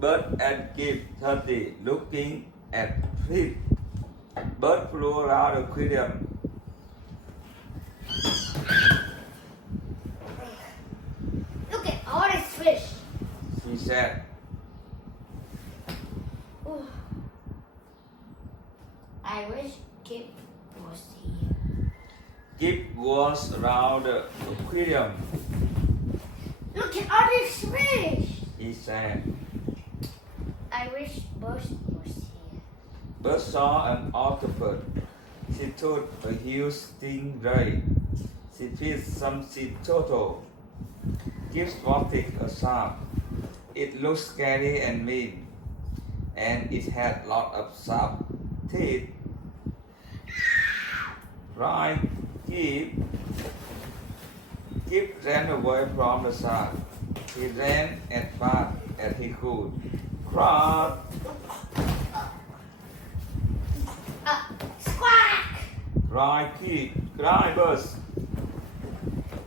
Bird and Kip 30 looking at it. Bird flew around the aquarium. Look at all this fish. She said, Ooh. I wish Kip was here. Kip was around the aquarium. Look at all these fish. He said, I wish Buzz was here. Bird saw an octopus. She took a huge stingray. She fed some sea turtle. Kip spotted a shark. It looked scary and mean, and it had lots of sharp teeth. Right, Kip. Kip ran away from the shark. He ran as fast as he could. Crack! Squawk! Cry, Kip. Cry, Buzz,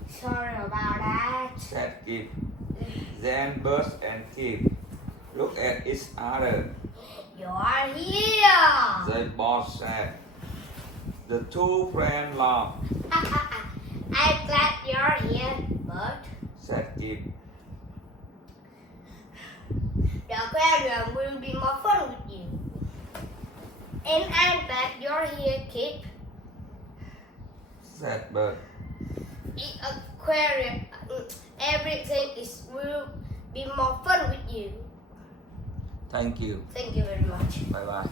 Sorry about that. said Kip. Then Buzz and Kip looked at each other. You are here. They both said. The two friends laughed, I'm glad you're here, Bert. said Kip. The aquarium will be more fun with you. And I'm glad you're here, Kip. Said Buzz. In aquarium, everything will be more fun with you. Thank you. Thank you very much. Bye bye.